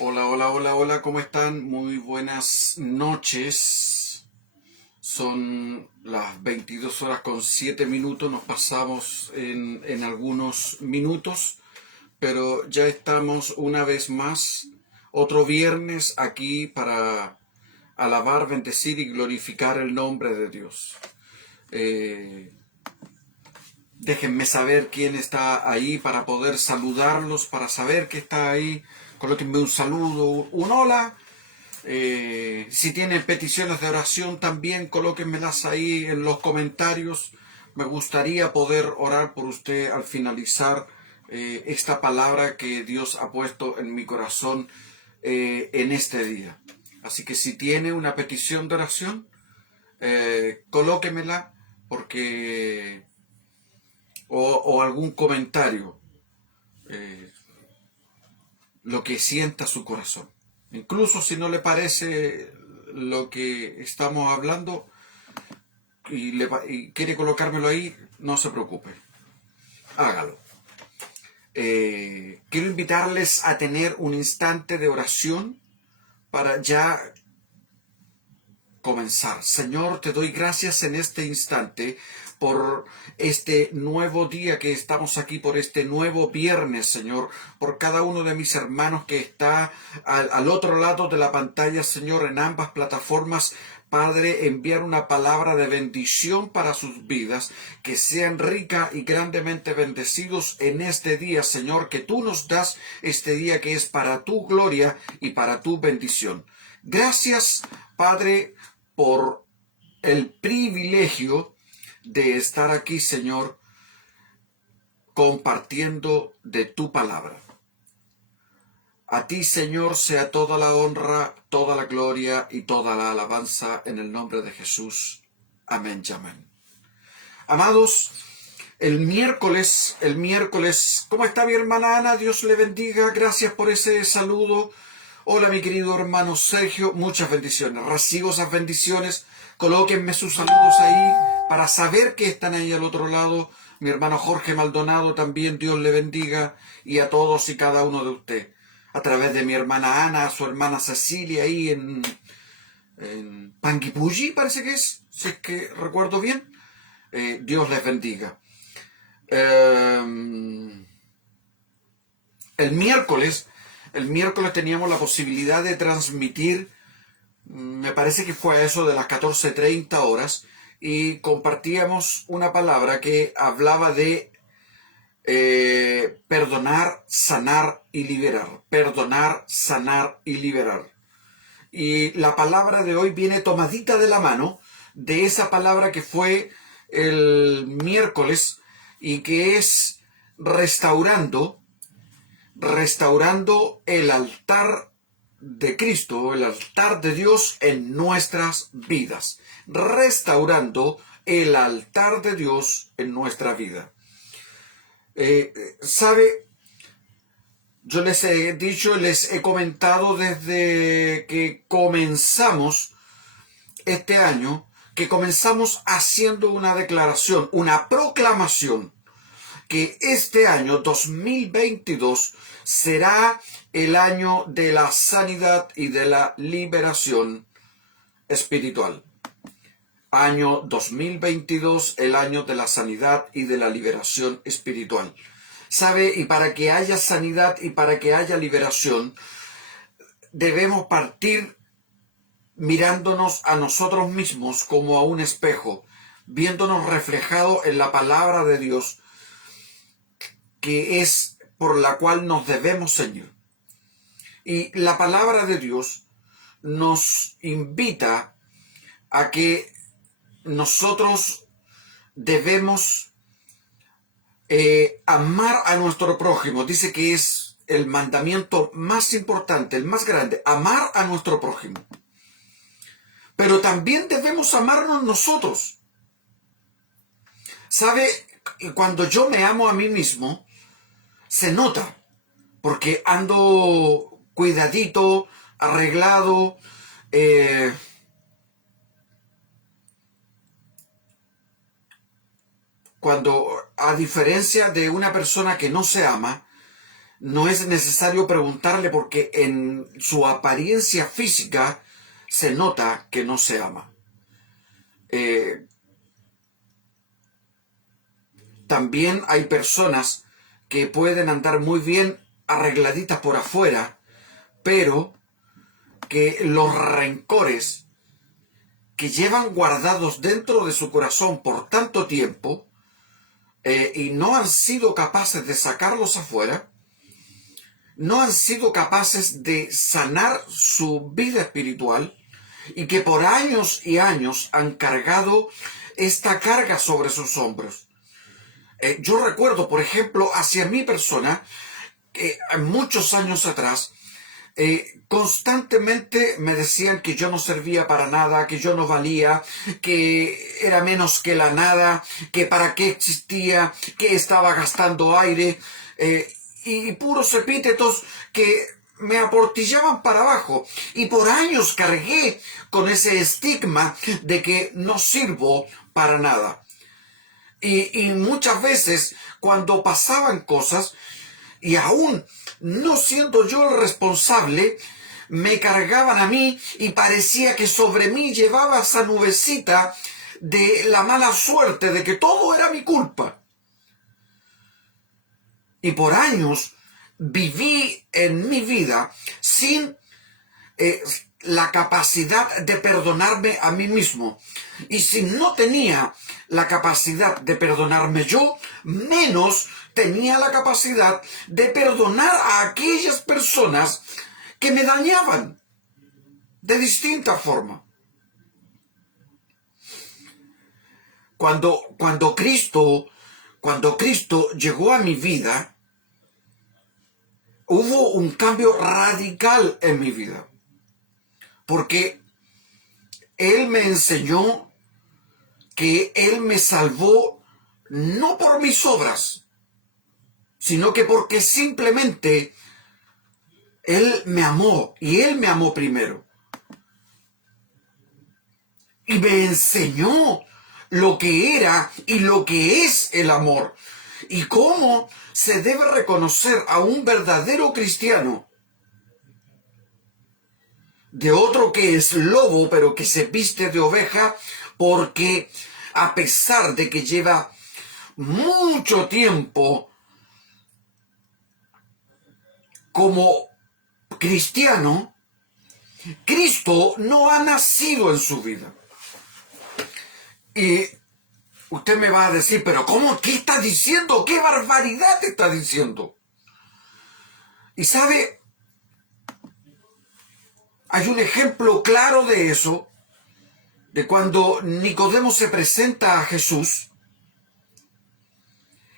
Hola, hola, hola, hola, ¿cómo están? Muy buenas noches. Son las 22 horas con 7 minutos, nos pasamos en algunos minutos, pero ya estamos una vez más, otro viernes aquí para alabar, bendecir y glorificar el nombre de Dios. Eh, Déjenme saber quién está ahí para poder saludarlos, para saber que está ahí. Colóquenme un saludo, un hola. Si tienen peticiones de oración también, colóquenmelas ahí en los comentarios. Me gustaría poder orar por usted al finalizar esta palabra que Dios ha puesto en mi corazón en este día. Así que si tiene una petición de oración, colóquemela porque o algún comentario, eh, lo que sienta su corazón. Incluso si no le parece lo que estamos hablando y quiere colocármelo ahí, no se preocupe, hágalo. Quiero invitarles a tener un instante de oración para ya comenzar. Señor, te doy gracias en este instante por este nuevo día que estamos aquí, por este nuevo viernes, Señor, por cada uno de mis hermanos que está al otro lado de la pantalla, Señor, en ambas plataformas. Padre, enviar una palabra de bendición para sus vidas, que sean rica y grandemente bendecidos en este día, Señor, que tú nos das este día que es para tu gloria y para tu bendición. Gracias, Padre, por el privilegio de estar aquí, Señor, compartiendo de tu palabra. A ti, Señor, sea toda la honra, toda la gloria y toda la alabanza en el nombre de Jesús. Amén y amén. Amados, el miércoles, ¿cómo está mi hermana Ana? Dios le bendiga, gracias por ese saludo. Hola, mi querido hermano Sergio, muchas bendiciones. Recibo esas bendiciones. Colóquenme sus saludos ahí para saber que están ahí al otro lado. Mi hermano Jorge Maldonado también, Dios le bendiga. Y a todos y cada uno de ustedes. A través de mi hermana Ana, a su hermana Cecilia ahí en Panguipulli, parece que es, si es que recuerdo bien. Dios les bendiga. El miércoles teníamos la posibilidad de transmitir, me parece que fue a eso de las 14:30 horas, y compartíamos una palabra que hablaba de perdonar, sanar y liberar. Perdonar, sanar y liberar. Y la palabra de hoy viene tomadita de la mano de esa palabra que fue el miércoles y que es restaurando el altar de Cristo, el altar de Dios en nuestras vidas. Restaurando el altar de Dios en nuestra vida. ¿Sabe? Yo les he dicho, les he comentado desde que comenzamos este año, que comenzamos haciendo una declaración, una proclamación, que este año 2022 será el año de la sanidad y de la liberación espiritual. Año 2022, el año de la sanidad y de la liberación espiritual. ¿Sabe? Y para que haya sanidad y para que haya liberación, debemos partir mirándonos a nosotros mismos como a un espejo, viéndonos reflejados en la palabra de Dios, que es por la cual nos debemos ceñir. Y la palabra de Dios nos invita a que nosotros debemos amar a nuestro prójimo. Dice que es el mandamiento más importante, el más grande, amar a nuestro prójimo. Pero también debemos amarnos nosotros. ¿Sabe? Cuando yo me amo a mí mismo, se nota, porque ando cuidadito, arreglado, cuando, a diferencia de una persona que no se ama, no es necesario preguntarle porque en su apariencia física se nota que no se ama. También hay personas que pueden andar muy bien arregladitas por afuera, pero que los rencores que llevan guardados dentro de su corazón por tanto tiempo y no han sido capaces de sacarlos afuera, no han sido capaces de sanar su vida espiritual y que por años y años han cargado esta carga sobre sus hombros. Yo recuerdo, por ejemplo, hacia mi persona, que muchos años atrás, constantemente me decían que yo no servía para nada, que yo no valía, que era menos que la nada, que para qué existía, que estaba gastando aire, y puros epítetos que me aportillaban para abajo. Y por años cargué con ese estigma de que no sirvo para nada. Y muchas veces cuando pasaban cosas, y aún no siendo yo el responsable, me cargaban a mí y parecía que sobre mí llevaba esa nubecita de la mala suerte, de que todo era mi culpa. Y por años viví en mi vida sin la capacidad de perdonarme a mí mismo. Y si no tenía la capacidad de perdonarme yo, menos tenía la capacidad de perdonar a aquellas personas que me dañaban de distinta forma. Cuando Cristo llegó a mi vida, hubo un cambio radical en mi vida. Porque Él me enseñó que Él me salvó no por mis obras, sino que porque simplemente Él me amó y Él me amó primero. Y me enseñó lo que era y lo que es el amor y cómo se debe reconocer a un verdadero cristiano de otro que es lobo, pero que se viste de oveja, porque a pesar de que lleva mucho tiempo como cristiano, Cristo no ha nacido en su vida. Y usted me va a decir, pero ¿cómo? ¿Qué está diciendo? ¿Qué barbaridad está diciendo? Y sabe, hay un ejemplo claro de eso, de cuando Nicodemo se presenta a Jesús,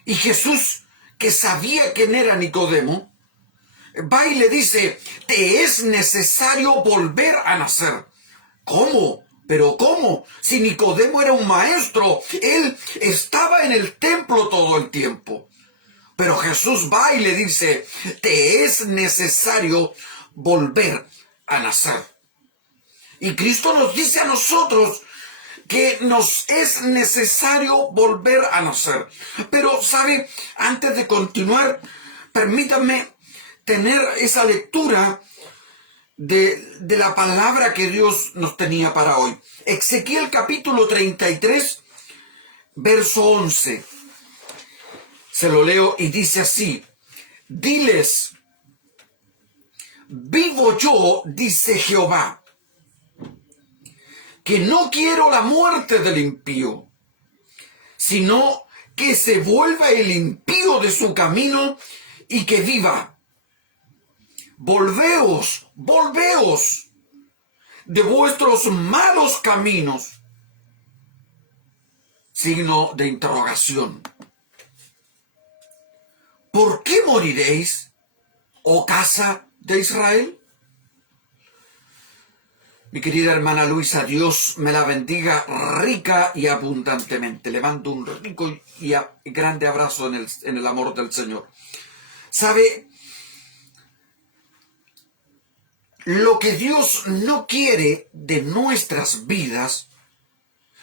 y Jesús, que sabía quién era Nicodemo, va y le dice, te es necesario volver a nacer. ¿Cómo? ¿Pero cómo? Si Nicodemo era un maestro, él estaba en el templo todo el tiempo. Pero Jesús va y le dice, te es necesario volver a nacer. Y Cristo nos dice a nosotros que nos es necesario volver a nacer. Pero, ¿sabe? Antes de continuar, permítanme tener esa lectura de la palabra que Dios nos tenía para hoy. Ezequiel capítulo 33, verso 11. Se lo leo y dice así, diles, vivo yo, dice Jehová, que no quiero la muerte del impío, sino que se vuelva el impío de su camino y que viva. Volveos, volveos de vuestros malos caminos. Signo de interrogación. ¿Por qué moriréis, oh casa de Israel? Mi querida hermana Luisa, Dios me la bendiga rica y abundantemente. Le mando un rico y grande abrazo en el amor del Señor. ¿Sabe? Lo que Dios no quiere de nuestras vidas,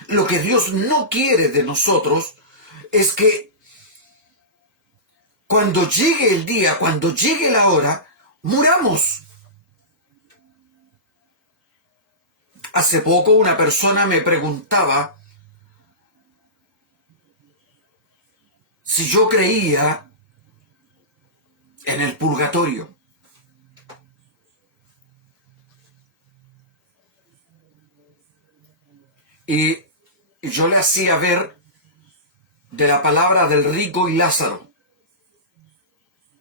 lo que Dios no quiere de nosotros, es que cuando llegue el día, cuando llegue la hora, muramos. Hace poco una persona me preguntaba si yo creía en el purgatorio. Y yo le hacía ver de la palabra del rico y Lázaro.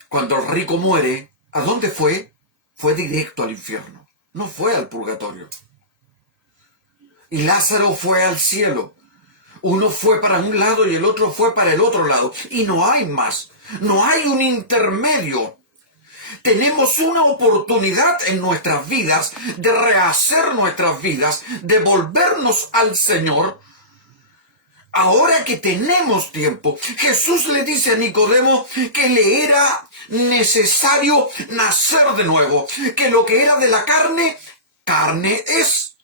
Cuando el rico muere, ¿a dónde fue? Fue directo al infierno, no fue al purgatorio. Y Lázaro fue al cielo. Uno fue para un lado y el otro fue para el otro lado. Y no hay más. No hay un intermedio. Tenemos una oportunidad en nuestras vidas de rehacer nuestras vidas, de volvernos al Señor. Ahora que tenemos tiempo, Jesús le dice a Nicodemo que le era necesario nacer de nuevo, que lo que era de la carne, carne es.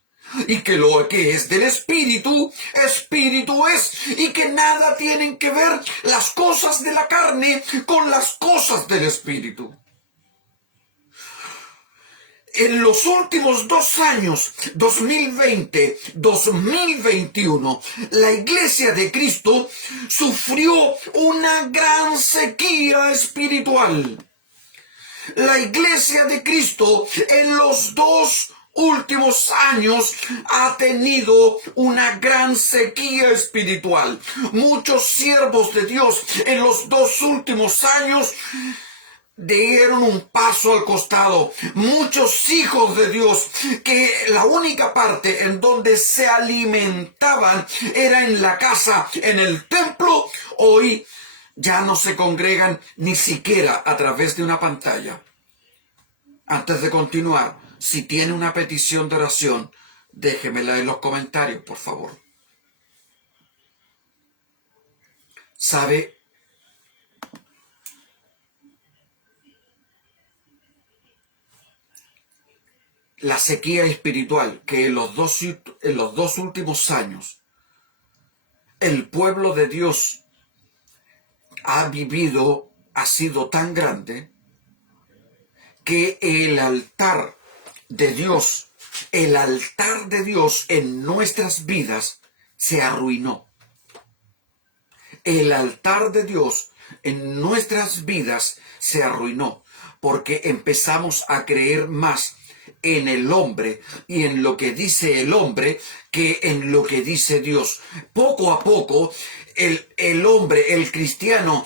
Y que lo que es del espíritu, espíritu es. Y que nada tienen que ver las cosas de la carne con las cosas del espíritu. En los últimos 2 años, 2020, 2021, la Iglesia de Cristo sufrió una gran sequía espiritual. La Iglesia de Cristo en los 2 últimos años ha tenido una gran sequía espiritual. Muchos siervos de Dios en los 2 últimos años dieron un paso al costado. Muchos hijos de Dios que la única parte en donde se alimentaban era en la casa, en el templo, hoy ya no se congregan ni siquiera a través de una pantalla. Antes de continuar, si tiene una petición de oración, déjemela en los comentarios, por favor. ¿Sabe? La sequía espiritual que en los dos últimos años el pueblo de Dios ha vivido ha sido tan grande que el altar de Dios en nuestras vidas se arruinó. El altar de Dios en nuestras vidas se arruinó porque empezamos a creer más en el hombre y en lo que dice el hombre que en lo que dice Dios. Poco a poco el hombre, el cristiano,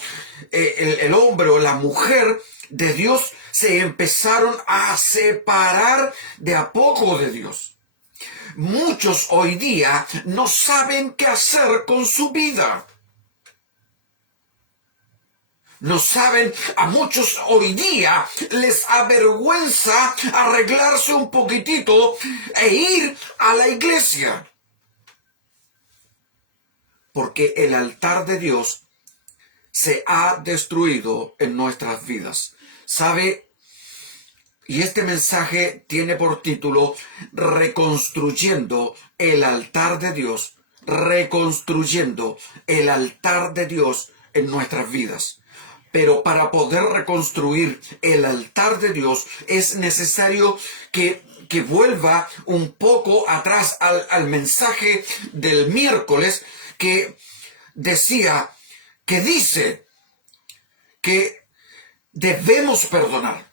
el hombre o la mujer de Dios se empezaron a separar de a poco de Dios. Muchos hoy día no saben qué hacer con su vida. No saben, a muchos hoy día les avergüenza arreglarse un poquitito e ir a la iglesia. Porque el altar de Dios se ha destruido en nuestras vidas. ¿Sabe? Y este mensaje tiene por título Reconstruyendo el altar de Dios. Reconstruyendo el altar de Dios en nuestras vidas. Pero para poder reconstruir el altar de Dios es necesario que vuelva un poco atrás al mensaje del miércoles que decía, que dice que debemos perdonar.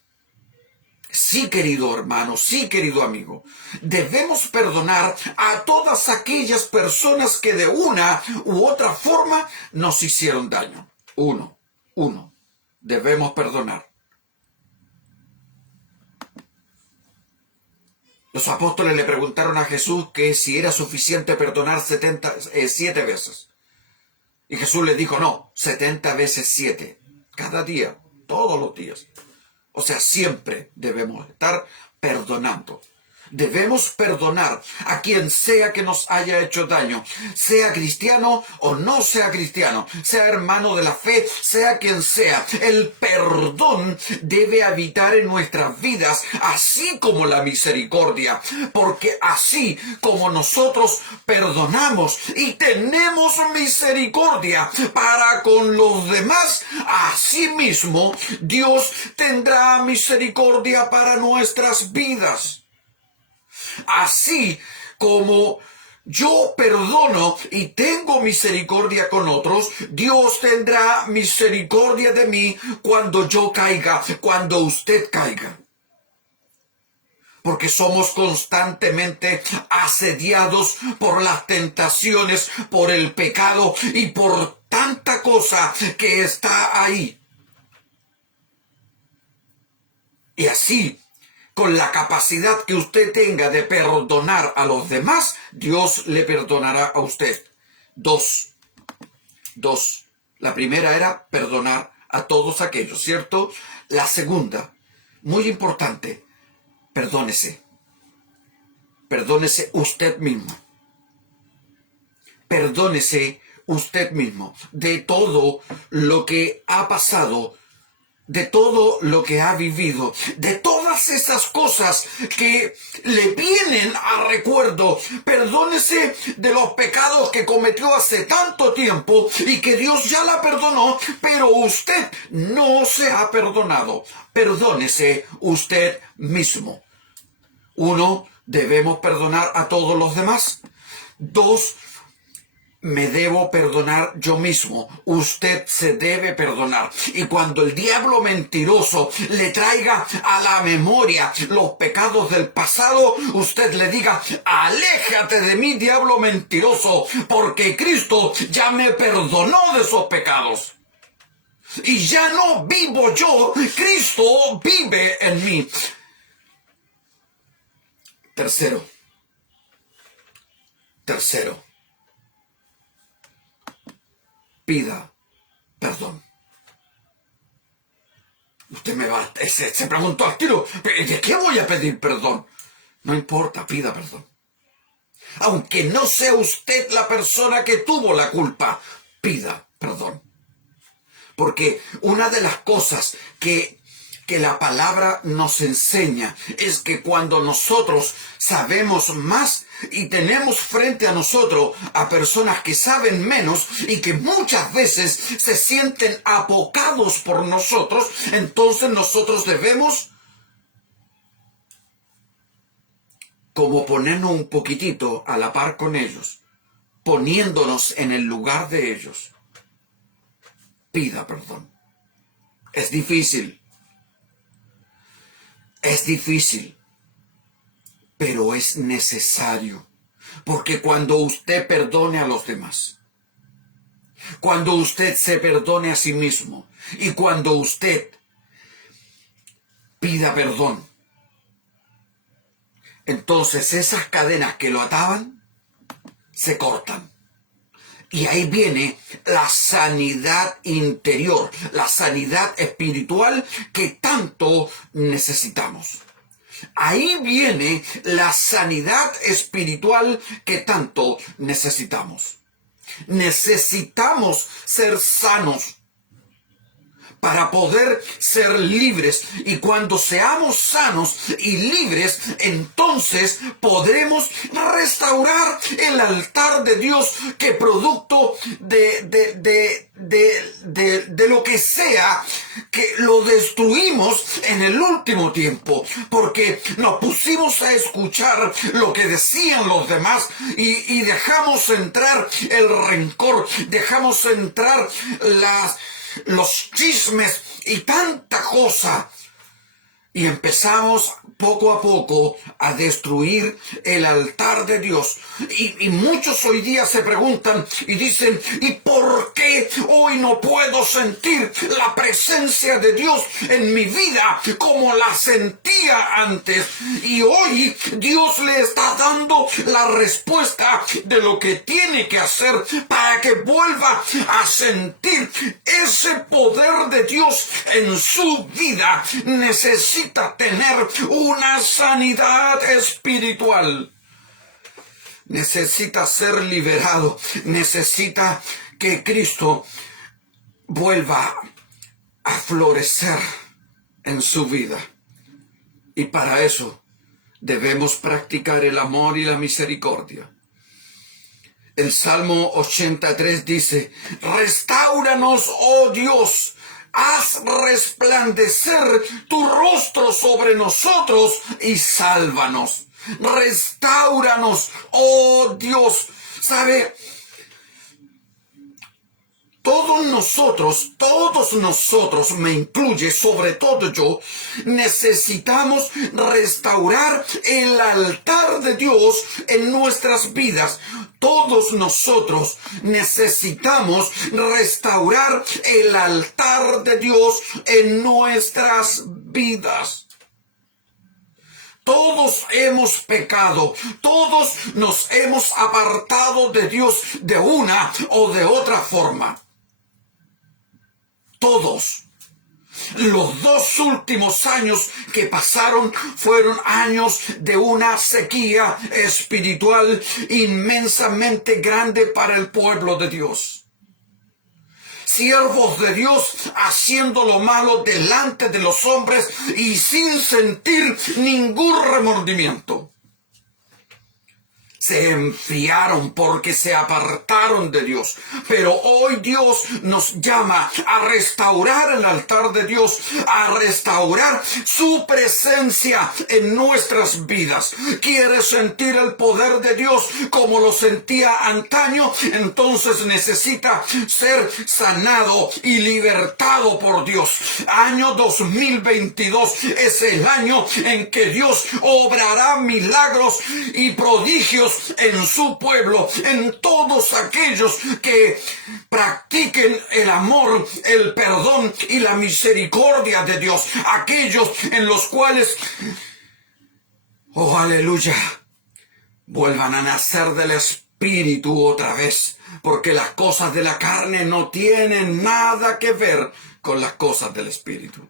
Sí, querido hermano, sí, querido amigo, debemos perdonar a todas aquellas personas que de una u otra forma nos hicieron daño. Uno. Debemos perdonar. Los apóstoles le preguntaron a Jesús que si era suficiente perdonar 7 veces. Y Jesús les dijo, no, 70 veces 7. Cada día, todos los días. O sea, siempre debemos estar perdonando. Debemos perdonar a quien sea que nos haya hecho daño, sea cristiano o no sea cristiano, sea hermano de la fe, sea quien sea. El perdón debe habitar en nuestras vidas, así como la misericordia, porque así como nosotros perdonamos y tenemos misericordia para con los demás, asimismo Dios tendrá misericordia para nuestras vidas. Así como yo perdono y tengo misericordia con otros, Dios tendrá misericordia de mí cuando yo caiga, cuando usted caiga. Porque somos constantemente asediados por las tentaciones, por el pecado y por tanta cosa que está ahí. Y así, con la capacidad que usted tenga de perdonar a los demás, Dios le perdonará a usted. Dos. La primera era perdonar a todos aquellos, ¿cierto? La segunda, muy importante, perdónese. Perdónese usted mismo. Perdónese usted mismo de todo lo que ha pasado, de todo lo que ha vivido, de todas esas cosas que le vienen a recuerdo. Perdónese de los pecados que cometió hace tanto tiempo y que Dios ya la perdonó, pero usted no se ha perdonado. Perdónese usted mismo. 1, debemos perdonar a todos los demás. 2, me debo perdonar yo mismo. Usted se debe perdonar. Y cuando el diablo mentiroso le traiga a la memoria los pecados del pasado, usted le diga: aléjate de mí, diablo mentiroso, porque Cristo ya me perdonó de esos pecados. Y ya no vivo yo, Cristo vive en mí. Tercero. Pida perdón. Usted se preguntó al tiro: ¿de qué voy a pedir perdón? No importa, pida perdón. Aunque no sea usted la persona que tuvo la culpa, pida perdón. Porque una de las cosas que la palabra nos enseña es que cuando nosotros sabemos más y tenemos frente a nosotros a personas que saben menos y que muchas veces se sienten apocados por nosotros, entonces nosotros debemos como ponernos un poquitito a la par con ellos, poniéndonos en el lugar de ellos. Pida perdón. Es difícil, pero es necesario. Porque cuando usted perdone a los demás, cuando usted se perdone a sí mismo y cuando usted pida perdón, entonces esas cadenas que lo ataban se cortan. Y ahí viene la sanidad interior, la sanidad espiritual que tanto necesitamos. Ahí viene la sanidad espiritual que tanto necesitamos. Necesitamos ser sanos para poder ser libres. Y cuando seamos sanos y libres, entonces podremos restaurar el altar de Dios, que producto de lo que sea, que lo destruimos en el último tiempo, porque nos pusimos a escuchar lo que decían los demás y dejamos entrar el rencor, dejamos entrar los chismes y tanta cosa, y empezamos poco a poco a destruir el altar de Dios. Y muchos hoy día se preguntan y dicen: ¿y por qué hoy no puedo sentir la presencia de Dios en mi vida como la sentí día antes. Y hoy Dios le está dando la respuesta de lo que tiene que hacer para que vuelva a sentir ese poder de Dios en su vida. Necesita tener una sanidad espiritual. Necesita ser liberado. Necesita que Cristo vuelva a florecer en su vida. Y para eso debemos practicar el amor y la misericordia. El Salmo 83 dice: restáuranos, oh Dios, haz resplandecer tu rostro sobre nosotros y sálvanos. Restáuranos, oh Dios. ¿Sabe? Todos nosotros, me incluye, sobre todo yo, necesitamos restaurar el altar de Dios en nuestras vidas. Todos nosotros necesitamos restaurar el altar de Dios en nuestras vidas. Todos hemos pecado, todos nos hemos apartado de Dios de una o de otra forma. Todos. Los 2 últimos años que pasaron fueron años de una sequía espiritual inmensamente grande para el pueblo de Dios. Siervos de Dios haciendo lo malo delante de los hombres y sin sentir ningún remordimiento. Se enfriaron porque se apartaron de Dios. Pero hoy Dios nos llama a restaurar el altar de Dios, a restaurar su presencia en nuestras vidas. ¿Quieres sentir el poder de Dios como lo sentía antaño? Entonces necesita ser sanado y libertado por Dios. Año 2022 es el año en que Dios obrará milagros y prodigios en su pueblo, en todos aquellos que practiquen el amor, el perdón y la misericordia de Dios, aquellos en los cuales, oh aleluya, vuelvan a nacer del Espíritu otra vez, porque las cosas de la carne no tienen nada que ver con las cosas del Espíritu.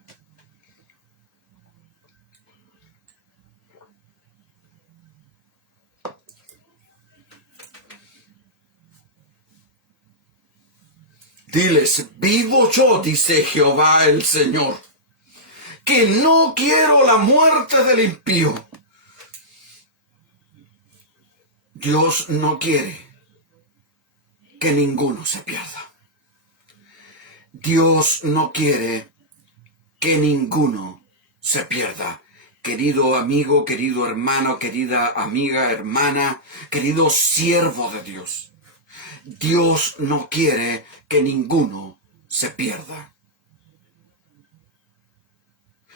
Diles: vivo yo, dice Jehová el Señor, que no quiero la muerte del impío. Dios no quiere que ninguno se pierda. Dios no quiere que ninguno se pierda. Querido amigo, querido hermano, querida amiga, hermana, querido siervo de Dios. Dios no quiere que ninguno se pierda.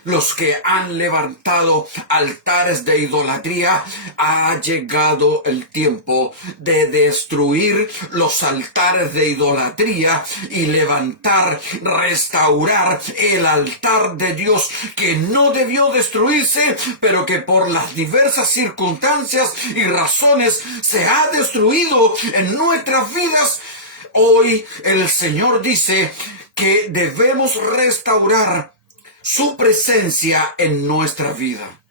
Los que han levantado altares de idolatría, ha llegado el tiempo de destruir los altares de idolatría y levantar, restaurar el altar de Dios que no debió destruirse, pero que por las diversas circunstancias y razones se ha destruido en nuestras vidas. Hoy el Señor dice que debemos restaurar su presencia en nuestra vida,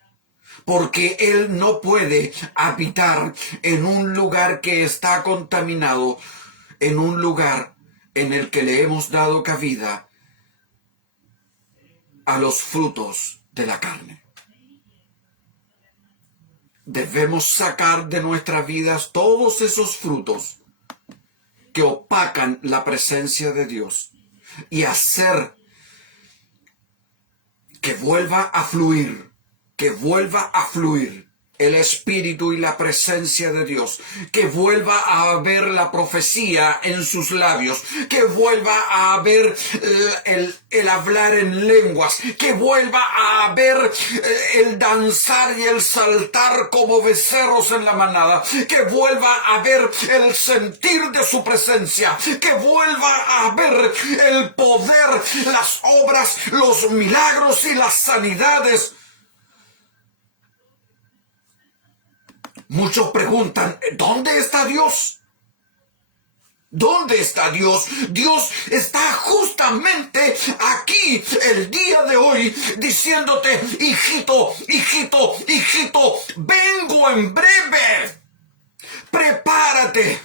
porque Él no puede habitar en un lugar que está contaminado, en un lugar en el que le hemos dado cabida a los frutos de la carne. Debemos sacar de nuestras vidas todos esos frutos que opacan la presencia de Dios y hacer que vuelva a fluir el Espíritu y la presencia de Dios, que vuelva a haber la profecía en sus labios, que vuelva a haber el hablar en lenguas, que vuelva a haber el danzar y el saltar como becerros en la manada, que vuelva a haber el sentir de su presencia, que vuelva a haber el poder, las obras, los milagros y las sanidades Muchos preguntan, ¿dónde está Dios? ¿Dónde está Dios? Dios está justamente aquí el día de hoy diciéndote, hijito, hijito, hijito, vengo en breve. Prepárate.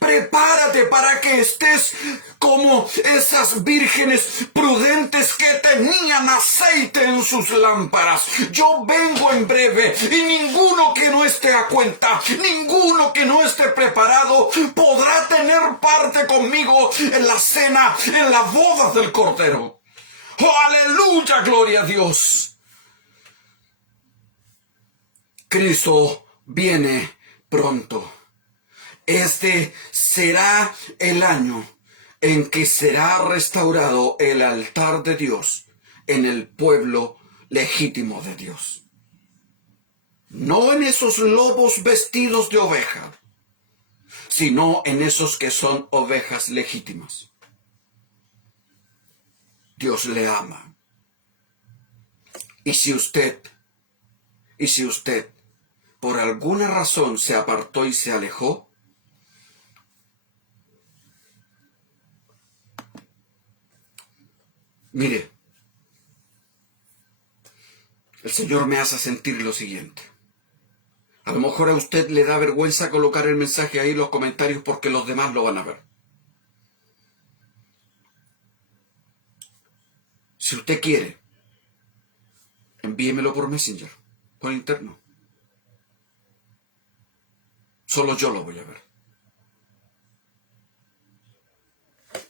Prepárate para que estés como esas vírgenes prudentes que tenían aceite en sus lámparas. Yo vengo en breve y ninguno que no esté a cuenta, ninguno que no esté preparado podrá tener parte conmigo en la cena, en las bodas del Cordero. ¡Oh, aleluya! ¡Gloria a Dios! Cristo viene pronto. Este será el año en que será restaurado el altar de Dios en el pueblo legítimo de Dios. No en esos lobos vestidos de oveja, sino en esos que son ovejas legítimas. Dios le ama. Y si usted por alguna razón se apartó y se alejó, mire, el Señor me hace sentir lo siguiente. A lo mejor a usted le da vergüenza colocar el mensaje ahí en los comentarios porque los demás lo van a ver. Si usted quiere, envíemelo por Messenger, por interno. Solo yo lo voy a ver.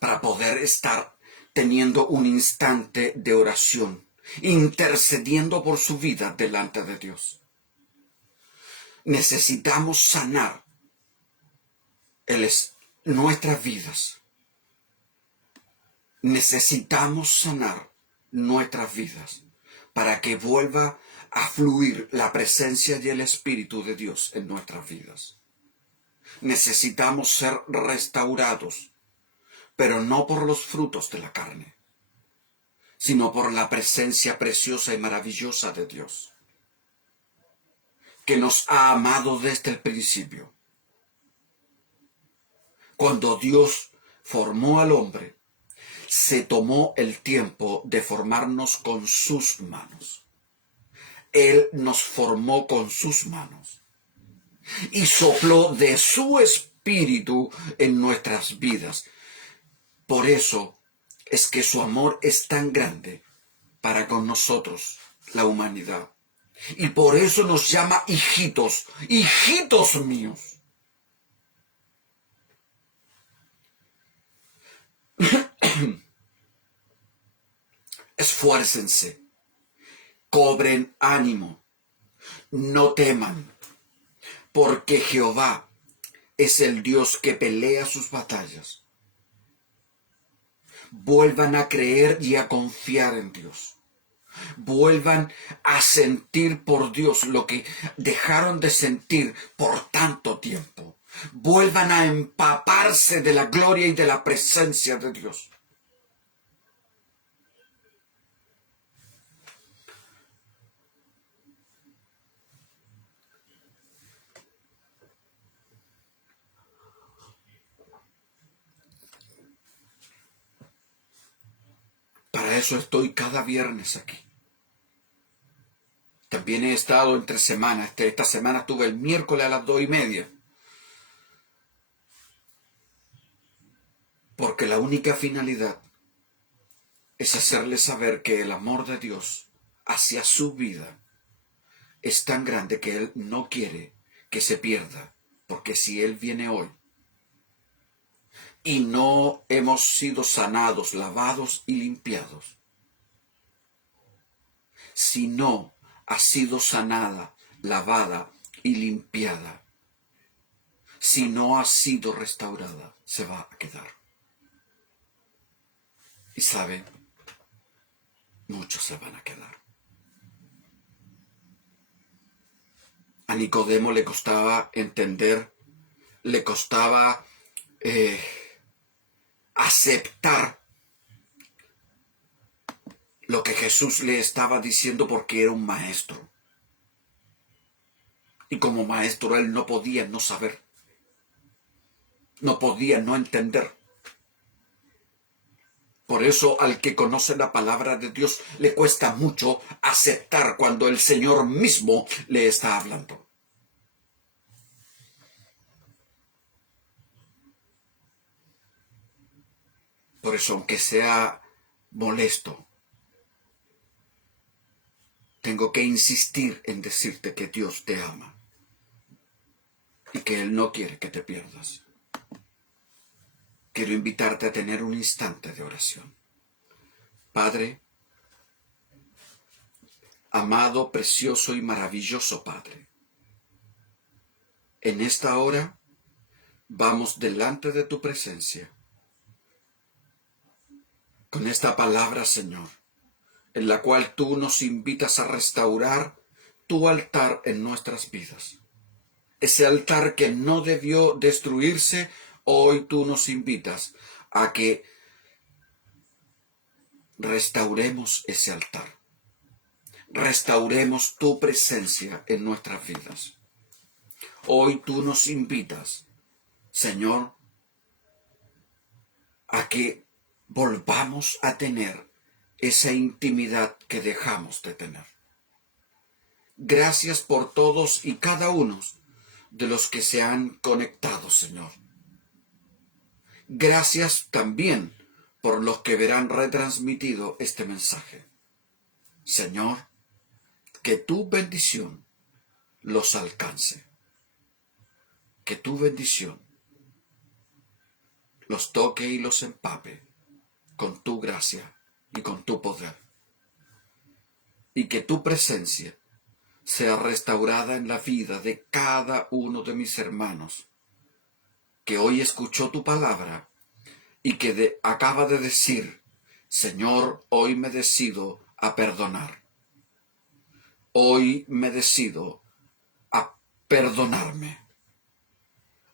Para poder estar teniendo un instante de oración, intercediendo por su vida delante de Dios. Necesitamos sanar nuestras vidas. Necesitamos sanar nuestras vidas para que vuelva a fluir la presencia y el Espíritu de Dios en nuestras vidas. Necesitamos ser restaurados, pero no por los frutos de la carne, sino por la presencia preciosa y maravillosa de Dios, que nos ha amado desde el principio. Cuando Dios formó al hombre, se tomó el tiempo de formarnos con sus manos. Él nos formó con sus manos y sopló de su espíritu en nuestras vidas. Por eso es que su amor es tan grande para con nosotros, la humanidad. Y por eso nos llama hijitos, hijitos míos. Esfuércense, cobren ánimo, no teman, porque Jehová es el Dios que pelea sus batallas. Vuelvan a creer y a confiar en Dios. Vuelvan a sentir por Dios lo que dejaron de sentir por tanto tiempo. Vuelvan a empaparse de la gloria y de la presencia de Dios. Para eso estoy cada viernes aquí. También he estado entre semanas. Esta semana estuve el miércoles a las 2:30. Porque la única finalidad es hacerles saber que el amor de Dios hacia su vida es tan grande que Él no quiere que se pierda. Porque si Él viene hoy y no hemos sido sanados, lavados y limpiados, si no ha sido sanada, lavada y limpiada, si no ha sido restaurada, se va a quedar. Y saben, muchos se van a quedar. A Nicodemo le costaba entender, le costaba aceptar lo que Jesús le estaba diciendo porque era un maestro. Y como maestro él no podía no saber, no podía no entender. Por eso al que conoce la palabra de Dios le cuesta mucho aceptar cuando el Señor mismo le está hablando. Por eso, aunque sea molesto, tengo que insistir en decirte que Dios te ama y que Él no quiere que te pierdas. Quiero invitarte a tener un instante de oración. Padre, amado, precioso y maravilloso Padre, en esta hora vamos delante de tu presencia con esta palabra, Señor, en la cual tú nos invitas a restaurar tu altar en nuestras vidas. Ese altar que no debió destruirse, hoy tú nos invitas a que restauremos ese altar. Restauremos tu presencia en nuestras vidas. Hoy tú nos invitas, Señor, a que volvamos a tener esa intimidad que dejamos de tener. Gracias por todos y cada uno de los que se han conectado, Señor. Gracias también por los que verán retransmitido este mensaje. Señor, que tu bendición los alcance. Que tu bendición los toque y los empape con tu gracia y con tu poder. Y que tu presencia sea restaurada en la vida de cada uno de mis hermanos que hoy escuchó tu palabra y que acaba de decir, Señor, hoy me decido a perdonar. Hoy me decido a perdonarme.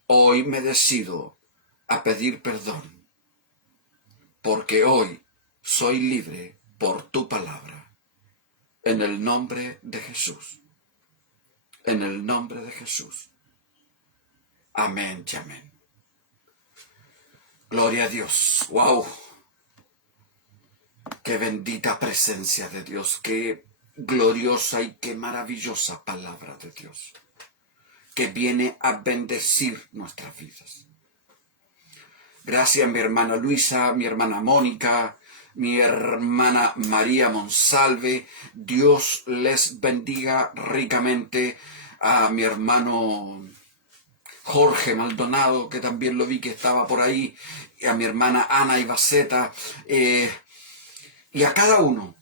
Hoy me decido a pedir perdón. Porque hoy soy libre por tu palabra. En el nombre de Jesús. En el nombre de Jesús. Amén y amén. Gloria a Dios. ¡Wow! Qué bendita presencia de Dios. Qué gloriosa y qué maravillosa palabra de Dios. Que viene a bendecir nuestras vidas. Gracias mi hermana Luisa, mi hermana Mónica, mi hermana María Monsalve. Dios les bendiga ricamente. A mi hermano Jorge Maldonado, que también lo vi que estaba por ahí, y a mi hermana Ana Ibaceta, y a cada uno,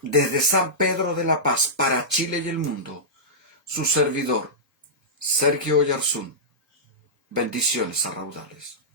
desde San Pedro de la Paz para Chile y el mundo, su servidor, Sergio Oyarzún. Bendiciones a raudales.